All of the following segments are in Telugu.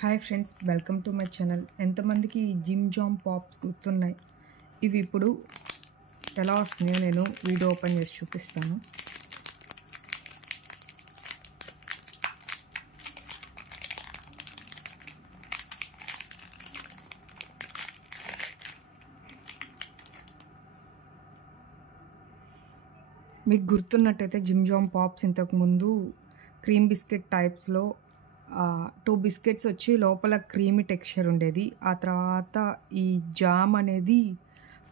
Hi friends, welcome to my channel. ఎంతమందికి జిమ్ జామ్ పాప్స్ గుర్తున్నాయి? ఇవి ఇప్పుడు ఎలా వస్తున్నాయో నేను వీడియో ఓపెన్ చేసి చూపిస్తాను. మీకు గుర్తున్నట్టయితే జిమ్ జామ్ పాప్స్ ఇంతకుముందు క్రీమ్ బిస్కెట్ టైప్స్లో 2 బిస్కెట్స్ వచ్చి లోపల క్రీమీ టెక్స్చర్ ఉండేది. ఆ తర్వాత ఈ జామ్ అనేది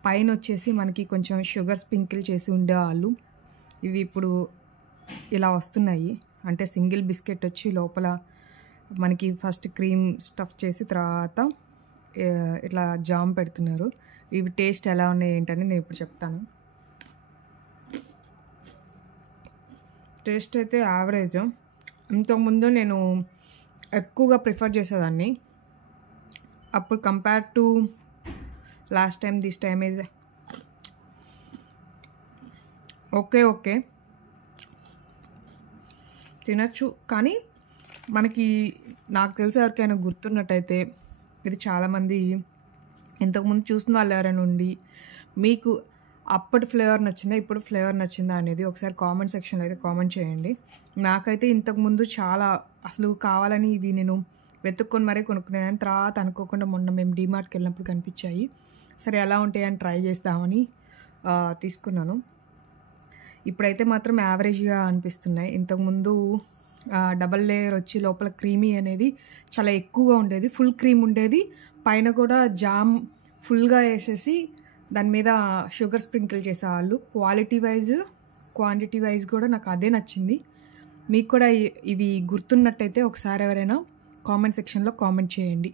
పైన వచ్చేసి మనకి కొంచెం షుగర్ స్ప్రింకిల్ చేసి ఉండేవాళ్ళు. ఇవి ఇప్పుడు ఇలా వస్తున్నాయి. అంటే సింగిల్ బిస్కెట్ వచ్చి లోపల మనకి ఫస్ట్ క్రీమ్ స్టఫ్ చేసి తర్వాత ఇట్లా జామ్ పెడుతున్నారు. ఇవి టేస్ట్ ఎలా ఉన్నాయి ఏంటని నేను ఇప్పుడు చెప్తాను. టేస్ట్ అయితే యావరేజ్. ఇంతకుముందు నేను ఎక్కువగా ప్రిఫర్ చేసేదాన్ని. అప్పుడు compare to last time this time is okay తినచ్చు. కానీ నాకు తెలిసి ఎవరికైనా గుర్తున్నట్టయితే ఇది చాలామంది ఇంతకుముందు చూసిన వాళ్ళు ఎవరైనా ఉండి మీకు అప్పటి ఫ్లేవర్ నచ్చిందా ఇప్పుడు ఫ్లేవర్ నచ్చిందా అనేది ఒకసారి కామెంట్ సెక్షన్లో అయితే కామెంట్ చేయండి. నాకైతే ఇంతకుముందు చాలా అసలు కావాలని ఇవి నేను వెతుక్కొని మరీ కొనుక్కునేదాన్ని. తర్వాత అనుకోకుండా మొన్న మేము డీమార్ట్కి వెళ్ళినప్పుడు కనిపించాయి. సరే ఎలా ఉంటాయని ట్రై చేస్తామని తీసుకున్నాను. ఇప్పుడైతే మాత్రం యావరేజ్గా అనిపిస్తున్నాయి. ఇంతకుముందు డబల్ లేయర్ వచ్చి లోపల క్రీమీ అనేది చాలా ఎక్కువగా ఉండేది. ఫుల్ క్రీమ్ ఉండేది. పైన కూడా జామ్ ఫుల్గా వేసేసి దాని మీద షుగర్ స్ప్రింకిల్ చేసేవాళ్ళు. క్వాంటిటీ వైజ్ కూడా నాకు అదే నచ్చింది. మీకు కూడా ఇవి గుర్తున్నట్టయితే ఒకసారి ఎవరైనా కామెంట్ సెక్షన్లో కామెంట్ చేయండి.